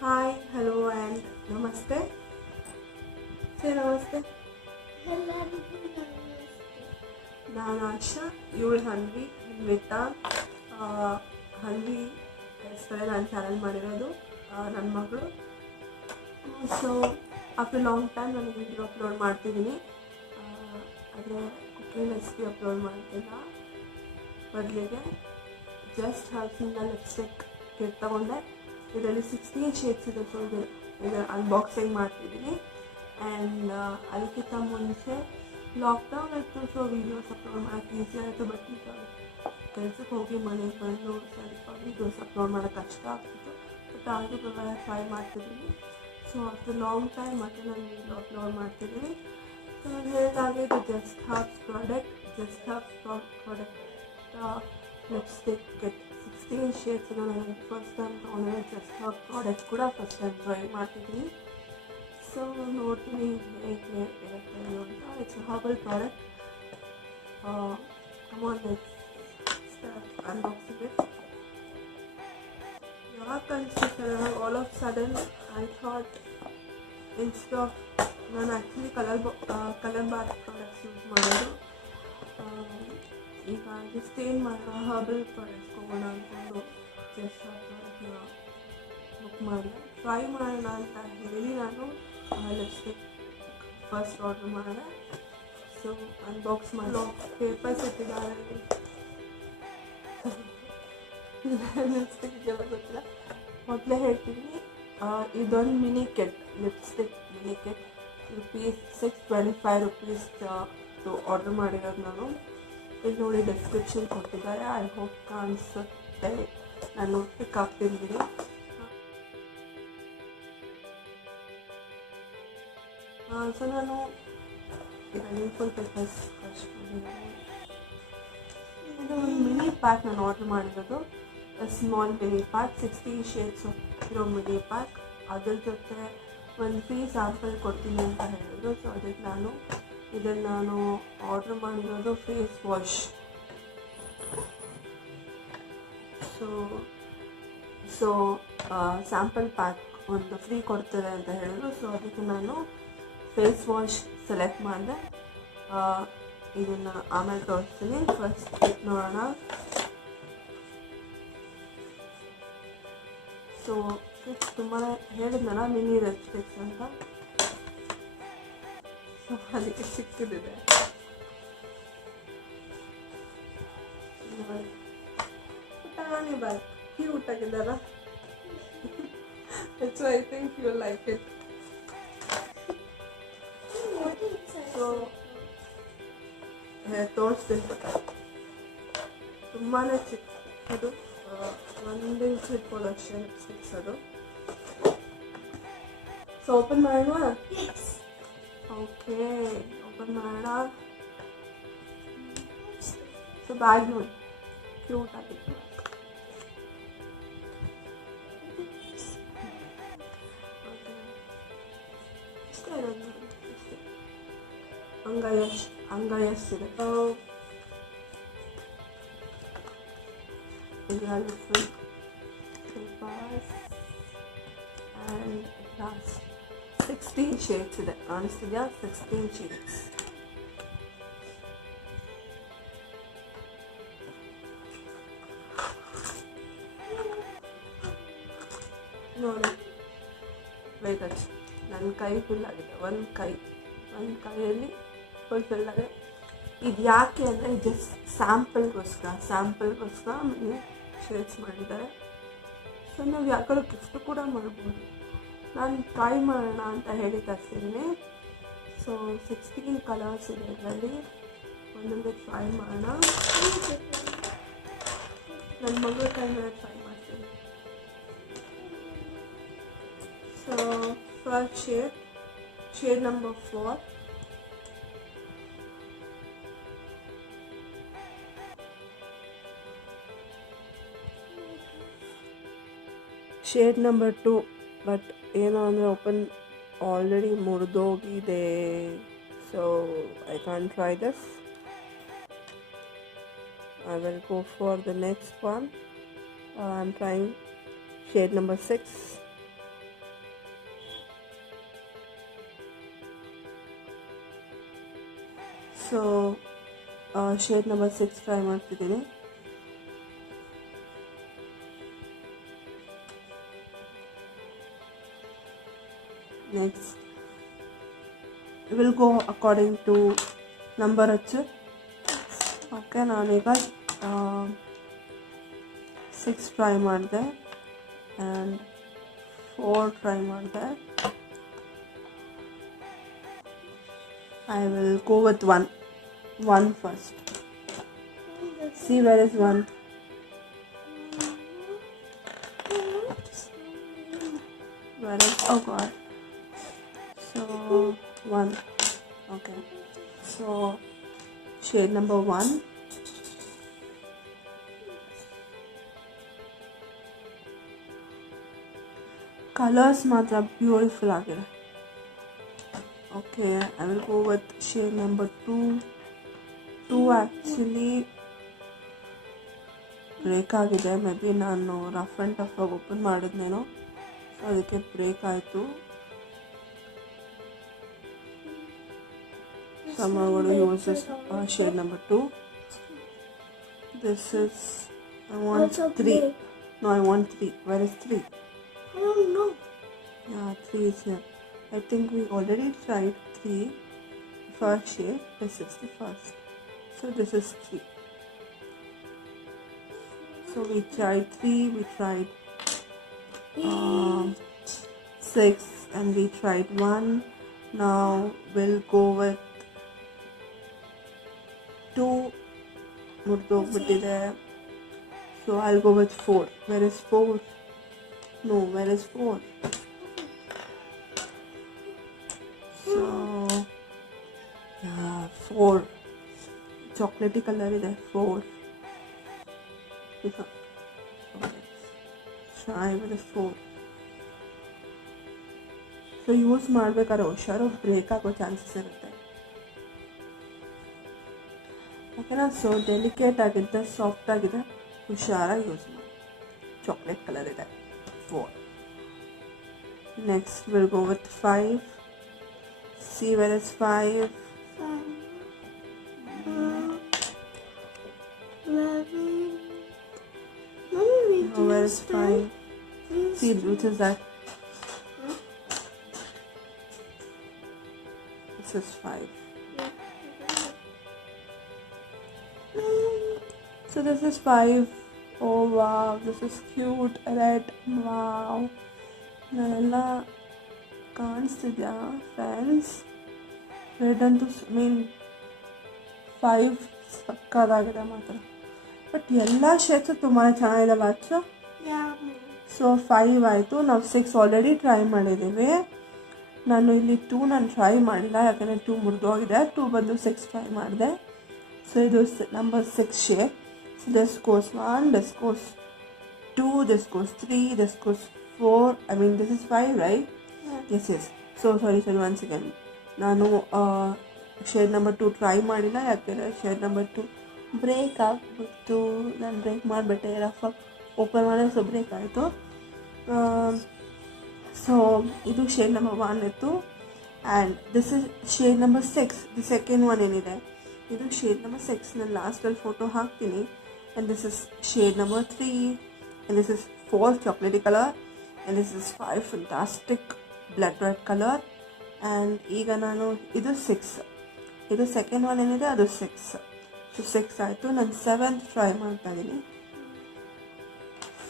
Hi, hello, and namaste. Say namaste. ಎಲ್ಲರಿಗೂ ನಮಸ್ತೆ. ನಾನು ಆಶಾ, ಇವಳು ಹನ್ವಿ, ಹನ್ವಿತಾ. ಹನ್ವಿ ಹೆಸರೇ ನಾನು ಚಾನಲ್ ಮಾಡಿರೋದು, ನನ್ನ ಮಗಳು. ಸೊ ಆಫ್ಟರ್ ಲಾಂಗ್ ಟೈಮ್ ನಾನು ವಿಡಿಯೋ ಅಪ್ಲೋಡ್ ಮಾಡ್ತಿದ್ದೀನಿ. ಆದರೆ ಕುಕಿಂಗ್ ರೆಸಿಪಿ ಅಪ್ಲೋಡ್ ಮಾಡ್ತಿಲ್ಲ. ಬದಲಿಗೆ ಜಸ್ಟ್ ಹರ್ಸಿಂದ ಲಿಪ್ಸ್ಟಿಕ್ ಕಿಟ್ ತೊಗೊಂಡೆ. ಇದರಲ್ಲಿ 16 ಶೇಡ್ಸ್ ಇದೆ. ಸೊ ಇದು ಅನ್ಬಾಕ್ಸಿಂಗ್ ಮಾಡ್ತಿದ್ದೀನಿ. ಆ್ಯಂಡ್ ಅದಕ್ಕಿಂತ ಮುಂಚೆ ಲಾಕ್ಡೌನ್ ಇತ್ತು, ಸೊ ವೀಡಿಯೋಸ್ ಅಪ್ಲೋಡ್ ಮಾಡೋಕ್ಕೆ ಈಸಿ ಆಯಿತು. ಬಟ್ ಈಗ ಕೆಲ್ಸಕ್ಕೆ ಹೋಗಿ ಮನೆಗೆ ಬಂದು ಸ್ವಲ್ಪ ವೀಡಿಯೋಸ್ ಅಪ್ಲೋಡ್ ಮಾಡೋಕ್ಕೆ ಕಷ್ಟ ಆಗ್ತಿತ್ತು. ಬಟ್ ಆದರೂ ಪರವಾಗಿಲ್ಲ ಟ್ರೈ ಮಾಡ್ತಿದ್ದೀನಿ. ಸೊ ಆಫ್ಟರ್ ಲಾಂಗ್ ಟೈಮ್ ಮತ್ತೆ ನಾನು ವೀಡಿಯೋ ಅಪ್ಲೋಡ್ ಮಾಡ್ತಿದ್ದೀನಿ. ಸೊ ನಾನು ಹೇಳಿದಾಗೆ ಇದು just herbs product lipstick kit 16 shades. ನಾನು ಫಸ್ಟ್ ಟೈಮ್ ತೊಗೊಂಡಿರೋ ಜಸ್ಟ್ ಹರ್ಬ್ ಪ್ರಾಡಕ್ಟ್ ಕೂಡ ಫಸ್ಟ್ ಟೈಮ್ ಟ್ರೈ ಮಾಡ್ತಿದ್ದೀನಿ. ಸೊ ನೋಡ್ತೀನಿ ಹೇಗೆ ಇರುತ್ತೆ ಅಂತ. It's herbal product. Unboxing it. ಯಾಕೆ ಅನಿಸುತ್ತೆ all of sudden I thought instead of ನಾನು actually colour bath products use ಮಾಡೋದು. ಈಗ ಜಸ್ಟ್ ಏನು ಮಾಡೋಣ, ಹರ್ಬಲ್ ಪ್ರಾಡಕ್ಟ್ಸ್ ತೊಗೋಣ ಅಂದ್ಕೊಂಡು ಜಸ್ಟ್ ಪ್ರಾಡಕ್ಟ್ನ ಬುಕ್ ಮಾಡಿದೆ. ಟ್ರೈ ಮಾಡೋಣ ಅಂತ ಹೇಳಿ ನಾನು ಲಿಪ್ಸ್ಟಿಕ್ ಫಸ್ಟ್ ಆರ್ಡರ್ ಮಾಡಿದೆ. ಸೊ ಅನ್ಬಾಕ್ಸ್ ಮಾಡಿ ಪೇಪರ್ಸ್ ಇಟ್ಟಿದ್ದಾರೆ. ಲಿಪ್ಸ್ಟಿಕ್ಗೆಲ್ಲ ಗೊತ್ತಿಲ್ಲ. ಮೊದಲೇ ಹೇಳ್ತೀನಿ, ಇದೊಂದು ಲಿಪ್ಸ್ಟಿಕ್ ಮಿನಿ ಕಿಟ್ ₹625 ಆರ್ಡರ್ ಮಾಡಿರೋದು ನಾನು. ಇಲ್ಲಿ ನೋಡಿ ಡಿಸ್ಕ್ರಿಪ್ಷನ್ ಕೊಟ್ಟಿದ್ದಾರೆ. ಐ ಹೋಪ್ ಕಾಣಿಸುತ್ತೆ. ನಾನು ಪಿಕ್ ಆಗ್ತಿದ್ದೀನಿ. ಸೊ ನಾನು ಇದರಲ್ಲಿ ಫುಲ್ ಪೇಪರ್ಸ್ ಕಷ್ಟ ಮಾಡಿದ್ದೀನಿ. ಇದು ಒಂದು ಮಿನಿ ಪ್ಯಾಕ್ ನಾನು ಆರ್ಡರ್ ಮಾಡಿರೋದು. ಸ್ಮಾಲ್ ಮಿನಿ ಪ್ಯಾಕ್ 16 ಶೇಡ್ಸ್ ಇರೋ ಮಿನಿ ಪ್ಯಾಕ್. ಅದ್ರ ಜೊತೆ ಒಂದು ಫ್ರೀ ಸ್ಯಾಂಪಲ್ ಕೊಡ್ತೀನಿ ಅಂತ ಹೇಳಿದ್ರು. ಸೊ ಅದಕ್ಕೆ ನಾನು ಆರ್ಡರ್ ಮಾಡಿರೋದು face wash. So sample pack ಒಂದು ಫ್ರೀ ಕೊಡ್ತಾರೆ ಅಂತ ಹೇಳಿದ್ರು. ಸೊ ಅದಕ್ಕೆ ನಾನು ಫೇಸ್ ವಾಶ್ ಸೆಲೆಕ್ಟ್ ಮಾಡಿದೆ. ಇದನ್ನು ಆಮೇಲೆ ತೋರಿಸ್ತೀನಿ. ಫಸ್ಟ್ ನೋಡೋಣ. ಸೊ ಕಿಟ್ ತುಂಬಾ ಹೇಳಿದ್ನಲ್ಲ ಮಿನಿ ಲಿಪ್ಸ್ಟಿಕ್ಸ್ ಅಂತ. ಸೊ ಅದಕ್ಕೆ ಸಿಕ್ಕಿದೆ. ಪುಟಾಣಿ ಬ್ಯಾಗ್ ಕ್ಯೂಟ್ ಆಗಿದೆಲ್ಲ. So I think you like it. So ತೋರಿಸ್ತೀನಿ ಪುಟ್ಟ. ತುಂಬಾ ಚಿಕ್ಕದು, 1 ಇಂಚ್ ಇಟ್ಕೊಳ್ಳೋ ಅಷ್ಟೇ ಲಿಪ್ಸ್ಟಿಕ್ಸ್ ಅದು. ಸೊ ಓಪನ್ ಮಾಡೋಣ. ಓಕೆ, ಓಪನ್ ಮಾಡೋಣ. ಸೊ ಬ್ಯಾಗ್ ನೋಡಿ, ಕ್ಯೂಟ್ ಆಗಿತ್ತು. ಇಷ್ಟೇ ಇರೋದು, ಇಷ್ಟೇ. ಅಂಗೈ ಎಷ್ಟಿದೆ. ಇದರಲ್ಲಿ full papers and last 16 shades ಇದೆ. ಕಾಣಿಸ್ತಿದೆಯಾ? 16 ಶೇಡ್ಸ್. ನೋಡಿ, ವೇಗಚ್ ನನ್ನ ಕೈ ಫುಲ್ ಆಗಿದೆ. ಒಂದು ಕೈಯಲ್ಲಿ ಫುಲ್ ಆಗಿದೆ. ಇದು ಯಾಕೆ ಅಂದರೆ ಜಸ್ಟ್ ಸ್ಯಾಂಪಲ್ಗೋಸ್ಕರ ಮಿನಿ ಶೇಡ್ಸ್ ಮಾಡಿದ್ದಾರೆ. ಸೊ ನಾವು ಯಾಕಂದ್ರೆ ಗಿಫ್ಟ್ ಕೂಡ ಮಾಡ್ಬೋದು. ನಾನು ಟ್ರೈ ಮಾಡೋಣ ಅಂತ ಹೇಳಿ ತರಿಸಿದ್ದೀನಿ. ಸೊ 16 ಕಲರ್ಸ್ ಇದೆ ಇದರಲ್ಲಿ. ಒಂದೊಂದೇ ಟ್ರೈ ಮಾಡೋಣ. ನನ್ನ ಮಗಳ ಕೈ ಮೇಲೆ ಟ್ರೈ ಮಾಡ್ತೀನಿ. So first shade number 4. Shade number 2. But ಏನು ಅಂದರೆ ಓಪನ್ ಆಲ್ರೆಡಿ ಮುರಿದೋಗಿದೆ. So I can try this. I will go for the next one. I'm trying shade number 6. So shade number 6 try ಮಾಡ್ತಿದ್ದೀನಿ. Next will go according to number ಹಚ್ಚು. Okay, ನಾನೀಗ 6 try ಮಾಡಿದೆ and 4 try ಮಾಡಿದೆ. I will go with 1. 1 first. See where is 1? Where is, oh god. So 1. Okay. So shade number 1. Colors matra beautiful agide. Okay, I will go with shade number 2. 2 actually break ಆಗಿದೆ. May be ನಾನು rough and tough ಆಗಿ open ಮಾಡಿದ್ನೇನೋ, so ಅದಕ್ಕೆ break ಆಯಿತು. So I'm going to use this shade number 2. This is, I want 3. No, I want 3. Where is 3? I don't know. Yeah, 3 is here. I think we already tried 3 first shade. This is the first. So this is 3. So we tried 3, we tried 6, and we tried 1. Now we'll go with 2. So I'll go with 4. Where is 4? No, where is 4? So, yeah, 4. Chocolatey color is 4. Okay. Try with a 4. So use ಮಾಡಬೇಕಾದ್ರೆ ಹುಷಾರು, break ಆಗೋ chances ಇರುತ್ತೆ. ಓಕೆನಾ? So delicate ಆಗಿದೆ, soft ಆಗಿದೆ, ಹುಷಾರಾಗಿ use ಮಾಡಿ. Chocolate colour ಇದೆ. 4. Next we'll go with 5. See where is 5? 11. Oh, where is 5? See, which is that? This is 5. So this is 5. Oh wow, this is cute. Red. Wow. ನಾನೆಲ್ಲ ಕಾಣಿಸ್ತಿದ್ಯಾ friends? Red ಅಂತೂ ಮೀನ್ 5 ಸಕ್ಕದಾಗಿದೆ ಮಾತ್ರ. But ಎಲ್ಲ shades ತುಂಬಾ ಚೆನ್ನಾಗಿದಲ್ಲ ಅಚ್ಚು. So 5 ಆಯಿತು. ನಾವು 6 already try ಮಾಡಿದ್ದೀವಿ. ನಾನು ಇಲ್ಲಿ 2 ನಾನು ಟ್ರೈ ಮಾಡಿಲ್ಲ, ಯಾಕಂದರೆ 2 ಮುರಿದೋಗಿದೆ. 2 ಬಂದು 6 ಟ್ರೈ ಮಾಡಿದೆ. ಸೊ ಇದು number 6 shade. So this goes 1, this goes 2, this goes 3, this goes 4. I mean this is 5, right? Yes. So sorry once again. ನಾನು ಶೇಡ್ ನಂಬರ್ 2 ಟ್ರೈ ಮಾಡಿಲ್ಲ, ಯಾಕೆಂದರೆ ಶೇಡ್ ನಂಬರ್ 2 ಬ್ರೇಕ್ ಆಗಿಬಿಟ್ಟು ನಾನು ಬ್ರೇಕ್ ಮಾಡಿಬಿಟ್ಟೆ. ರಫಾಗಿ ಓಪನ್ ಮಾಡಿದ್ರೆ so break ಆಯಿತು. So ಇದು shade number 1 ಇತ್ತು. And this is shade number 6. The second one ಏನಿದೆ ಇದು ಶೇಡ್ ನಂಬರ್ 6. ನಾನು ಲಾಸ್ಟಲ್ಲಿ ಫೋಟೋ ಹಾಕ್ತೀನಿ. And this is shade number 3. And this is 4 chocolatey colour. And this is 5 fantastic blood red colour. And ಈಗ ನಾನು ಇದು 6. ಇದು ಸೆಕೆಂಡ್ ಒನ್ ಏನಿದೆ ಅದು 6. ಸೊ 6 ಆಯಿತು. ನಾನು 7th ಟ್ರೈ ಮಾಡ್ತಾ ಇದ್ದೀನಿ.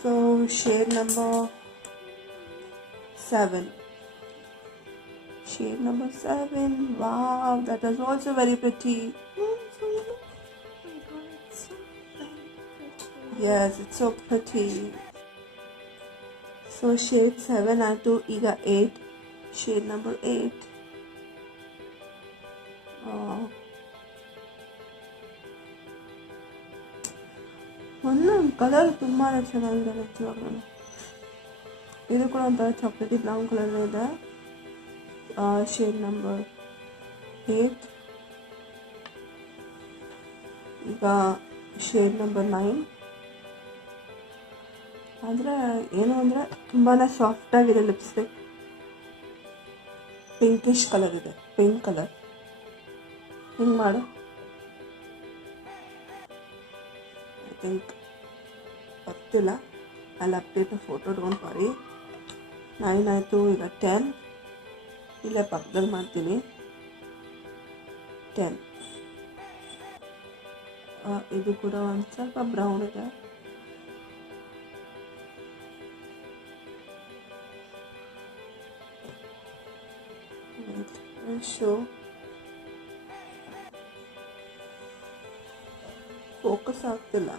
So shade number 7. Shade number 7. Wow, that is also very pretty. Yes, it's so pretty. So shade 7 ಆಯಿತು. ಈಗ 8. Shade number 8. ಒಂದೊಂದು ಕಲರ್ ತುಂಬಾ ಚೆನ್ನಾಗಿದೆ ನಿಜವಾಗ್ಲೂ. ಇದು ಕೂಡ ಒಂಥರ ಚಾಕ್ಲೇಟಿ ಬ್ರೌನ್ ಕಲರ್ ಇದೆ. Shade number 8. ಈಗ ಶೇಡ್ ನಂಬರ್ 9. ಆದರೆ ಏನು ಅಂದರೆ ತುಂಬಾ ಸಾಫ್ಟಾಗಿದೆ ಲಿಪ್ಸ್ಟಿಕ್. ಪಿಂಕಿಶ್ ಕಲರ್ ಇದೆ, ಪಿಂಕ್ ಕಲರ್. ಹಿಂಗೆ ಮಾಡು. ಥಿಂಕ್ ಗೊತ್ತಿಲ್ಲ. ಅಲ್ಲಿ ಅಪ್ಡೇಟ್ ಫೋಟೋ ಡೋಂಟ್ ವರಿ. 9 ಆಯಿತು, ಈಗ 10 ಇಲ್ಲೇ ಪಕ್ಕದಲ್ಲಿ ಮಾಡ್ತೀನಿ. 10 ಇದು ಕೂಡ ಒಂದು ಸ್ವಲ್ಪ ಬ್ರೌನ್ ಇದೆ. ಶೋ ಫೋಕಸ್ ಆಗ್ತಿಲ್ಲ.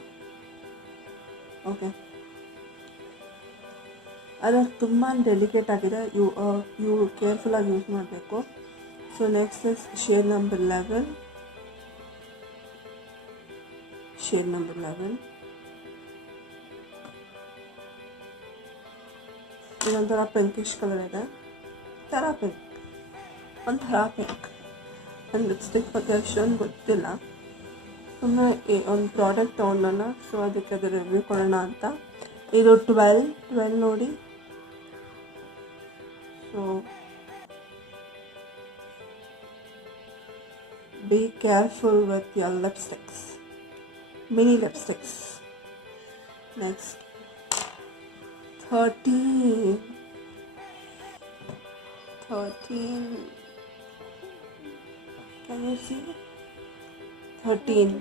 ಓಕೆ, ಅದು ತುಂಬ ಡೆಲಿಕೇಟ್ ಆಗಿದೆ. ಇವು ಕೇರ್ಫುಲ್ಲಾಗಿ ಯೂಸ್ ಮಾಡಬೇಕು. So next is shade number 11. Shade number 11 ಇದೊಂಥರ ಪಿಂಕಿಶ್ ಕಲರ್ ಇದೆ. ಒಂಥರ ಪಿಂಕ್. ನನ್ನ ಲಿಪ್ಸ್ಟಿಕ್ ಬಗ್ಗೆ ಅಷ್ಟೊಂದು ಗೊತ್ತಿಲ್ಲ. ಸುಮ್ಮನೆ ಒಂದು ಪ್ರಾಡಕ್ಟ್ ತೊಗೊಂಡಲ್ಲ, ಸೊ ಅದಕ್ಕೆ ಅದು ರಿವ್ಯೂ ಕೊಡೋಣ ಅಂತ. ಇದು 12 ನೋಡಿ. So be careful with your lipsticks, mini lipsticks. Next 13. Can you see? 13.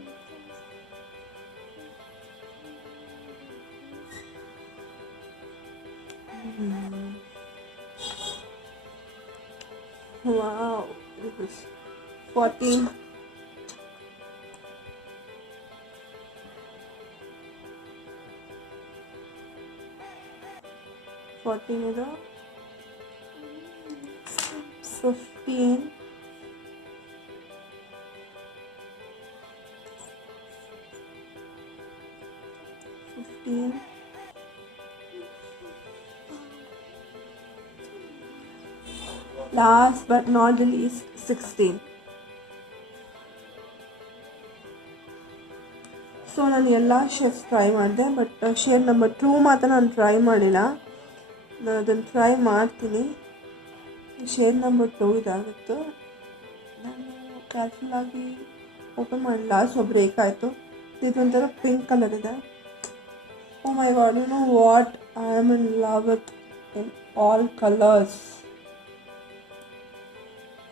Wow, this is 14. 14 is 15. 15. Last but not the least, 16. So ನಾನು ಎಲ್ಲ ಶೇಡ್ಸ್ ಟ್ರೈ ಮಾಡಿದೆ, ಬಟ್ ಶೇಡ್ ನಂಬರ್ 2 ಮಾತ್ರ ನಾನು ಟ್ರೈ ಮಾಡಿಲ್ಲ. ನಾನು ಅದನ್ನು ಟ್ರೈ ಮಾಡ್ತೀನಿ. ಶೇಡ್ ನಂಬರ್ 2 ಇದಾಗಿತ್ತು. ನಾನು ಕೇರ್ಫುಲ್ಲಾಗಿ ಓಪನ್ ಮಾಡಿಲ್ಲ, ಸೊ ಬ್ರೇಕ್ ಆಯಿತು. ಇದೊಂಥರ ಪಿಂಕ್ ಕಲರ್ ಇದೆ. Oh my god, you know what, I am in love with in all colours.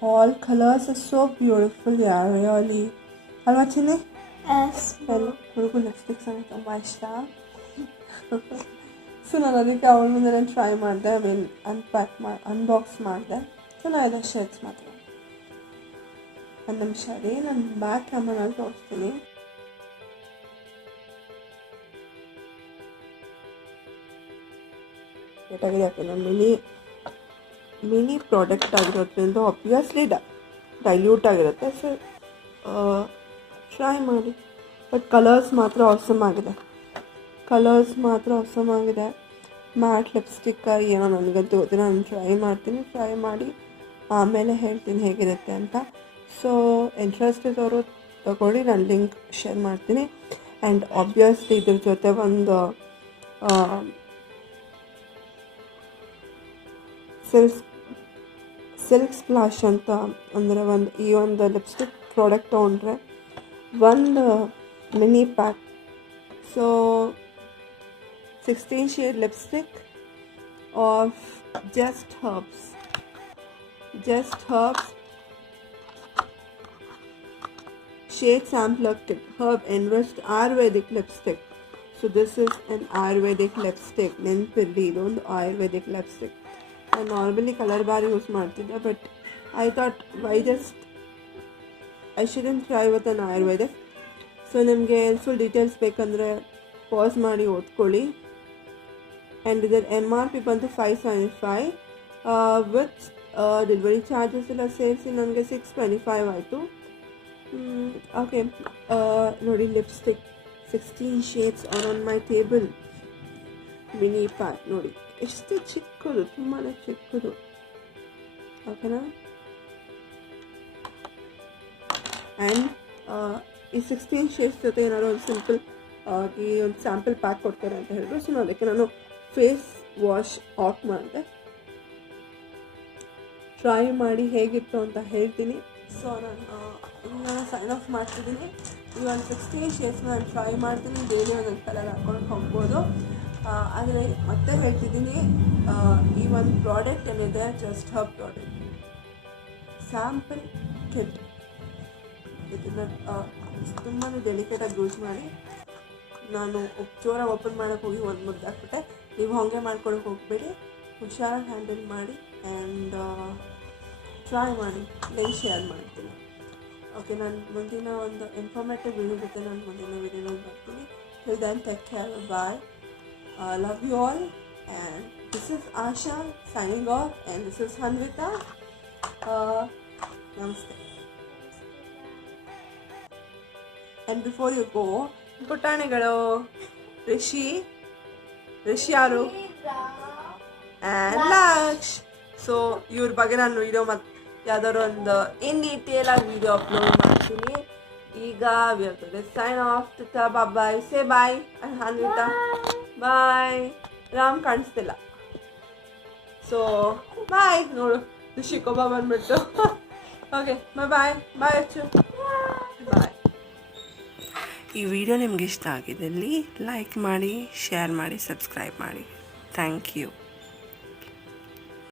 All colours are so beautiful ಯಾರ್, ರಿಯಲಿ ಅಲ್ವಾ ಚಿನ್ನಿ? ಹುಡುಗು ಲಿಪ್ಸ್ಟಿಕ್ಸ್ ಅಂದರೆ ತುಂಬ ಇಷ್ಟ. ಸೊ ನಾನು ಅದಕ್ಕೆ ಅವಳ ಮುಂದೆ ಟ್ರೈ ಮಾಡಿದೆ. ಅನ್ಬಾಕ್ಸ್ ಮಾಡಿದೆ. ಸೊ ನಾನು ಇದರ ಶೇಡ್ಸ್ ಮಾತ್ರ. ಒಂದು ನಿಮಿಷ ರೀ, ನಾನು ಬ್ಯಾಕ್ ಕ್ಯಾಮ್ರಾನಲ್ಲಿ ತೋರಿಸ್ತೀನಿ. ಕೆಟ್ಟಾಗಿದೆ, ಯಾಕೆಂದರೆ ಮಿನಿ ಪ್ರಾಡಕ್ಟ್ ಆಗಿರೋದ್ರಿಂದ ಆಬ್ವಿಯಸ್ಲಿ ಡೈಲ್ಯೂಟ್ ಆಗಿರುತ್ತೆ. ಸೊ ಟ್ರೈ ಮಾಡಿ. ಬಟ್ ಕಲರ್ಸ್ ಮಾತ್ರ ಆಸಮ್ ಆಗಿದೆ. ಮ್ಯಾಟ್ ಲಿಪ್ಸ್ಟಿಕ್ ಏನೋ ನನಗಂತೂ ಗೊತ್ತಿಲ್ಲ. ನಾನು ಟ್ರೈ ಮಾಡಿ ಆಮೇಲೆ ಹೇಳ್ತೀನಿ ಹೇಗಿರುತ್ತೆ ಅಂತ. ಸೊ ಇಂಟ್ರೆಸ್ಟ್ ಇದ್ದವರು ತಗೊಳ್ಳಿ, ನಾನು ಲಿಂಕ್ ಶೇರ್ ಮಾಡ್ತೀನಿ. ಆ್ಯಂಡ್ ಆಬ್ವಿಯಸ್ಲಿ ಇದ್ರ ಜೊತೆ ಒಂದು ಸಿಲ್ಕ್ ಸ್ಪ್ಲಾಶ್ ಅಂತ ಅಂದರೆ ಈ ಒಂದು ಲಿಪ್ಸ್ಟಿಕ್ ಪ್ರಾಡಕ್ಟ್ ತೊಗೊಂಡ್ರೆ ಒಂದು mini pack. So 16 shade lipstick of Just Herbs. Shade sampler kit. Herb Enriched Ayurvedic lipstick. So this is an Ayurvedic lipstick. Nenpilli idondu Ayurvedic lipstick. I normally color bar use ಮಾಡ್ತಿದ್ದೆ, but I thought I shouldn't try with an Ayurvedic. So ನಿಮಗೆ full details ಬೇಕಂದರೆ pass ಮಾಡಿ ಓದ್ಕೊಳ್ಳಿ. And ಇದರ MRP ಬಂದು 575 with delivery charges ಎಲ್ಲ ಸೇರಿಸಿ ನನಗೆ 625 ಆಯಿತು. ಓಕೆ, ನೋಡಿ lipstick 16 shades on my table. Mini pack ನೋಡಿ ಎಷ್ಟು ಚಿಕ್ಕದು, ತುಂಬಾ ಚಿಕ್ಕದು. ಓಕೆನಾ? ಆ್ಯಂಡ್ ಈ 16 shades ಜೊತೆ ಏನಾದ್ರು ಒಂದು ಸಿಂಪಲ್ ಆಗಿ ಒಂದು ಸ್ಯಾಂಪಲ್ ಪ್ಯಾಕ್ ಕೊಡ್ತಾರೆ ಅಂತ ಹೇಳಿದ್ರು. ಸೊ ಅದಕ್ಕೆ ನಾನು ಫೇಸ್ ವಾಶ್ ಆಫ್ ಮಾಡಿದೆ. ಟ್ರೈ ಮಾಡಿ ಹೇಗಿತ್ತು ಅಂತ ಹೇಳ್ತೀನಿ. ಸೊ ನಾನು ಸೈನ್ ಆಫ್ ಮಾಡ್ತಿದ್ದೀನಿ. ಈ ಒಂದು 16 ಶೇಡ್ಸ್ನ ನಾನು ಟ್ರೈ ಮಾಡ್ತೀನಿ, ಡೈಲಿ ಒಂದೊಂದು ಕಲರ್ ಹಾಕೊಂಡು ಹೋಗ್ಬೋದು. ಆದರೆ ಮತ್ತೆ ಹೇಳ್ತಿದ್ದೀನಿ, ಈ ಒಂದು ಪ್ರಾಡಕ್ಟ್ ಏನಿದೆ just hub product sample kit, ಇದನ್ನು ತುಂಬಾ ಡೆಲಿಕೇಟಾಗಿ ಯೂಸ್ ಮಾಡಿ. ನಾನು ಜೋರಾಗಿ ಓಪನ್ ಮಾಡೋಕ್ಕೆ ಹೋಗಿ ಒಂದು ಮುದ್ದು ಹಾಕ್ಬಿಟ್ಟೆ. ನೀವು ಹಾಗೆ ಮಾಡ್ಕೊಳಕ್ಕೆ ಹೋಗಬೇಡಿ, ಹುಷಾರಾಗಿ ಹ್ಯಾಂಡಲ್ ಮಾಡಿ ಆ್ಯಂಡ್ ಟ್ರೈ ಮಾಡಿ. ಲಿಂಕ್ ಶೇರ್ ಮಾಡ್ತೀನಿ. ಓಕೆ, ನಾನು ಮುಂದಿನ ಒಂದು ಇನ್ಫಾರ್ಮೇಟಿವ್ ವಿಡಿಯೋ ಜೊತೆ ನಾನು ಮುಂದಿನ ವಿಡಿಯೋನಲ್ಲಿ ಬರ್ತೀನಿ. Till then take care, bye, love you all, and this is Asha signing off, and this is Hanvita. Namaste. And before you go, ಪುಟಾಣಿಗಳು ರಿಷಿ ಯಾರು ಆ್ಯಂಡ್ ಲಕ್ಷ್. ಸೊ ಇವ್ರ ಬಗ್ಗೆ ನಾನು ವಿಡಿಯೋ ಮತ್ತು ಯಾವ್ದಾದ್ರು ಒಂದು ಇನ್ ಡೀಟೇಲ್ ಆಗಿ ವಿಡಿಯೋ ಅಪ್ಲೋಡ್ ಮಾಡ್ತೀನಿ. ಈಗ we have to sign off. Bye, say bye Anvita, bye. Ram ಕಾಣಿಸ್ತಿಲ್ಲ, ಸೊ ಬಾಯ್. ನೋಡು ರಿಷಿ ಕೋಬ ಬಂದ್ಬಿಟ್ಟು. ಓಕೆ, ಬಾಯ್ ಅಚ್ಚು, ಬಾಯ್. ಈ ವಿಡಿಯೋ ನಿಮ್ಗೆ ಇಷ್ಟ ಆಗಿದ್ದಲ್ಲಿ ಲೈಕ್ ಮಾಡಿ, ಶೇರ್ ಮಾಡಿ, ಸಬ್ಸ್ಕ್ರೈಬ್ ಮಾಡಿ. Thank you.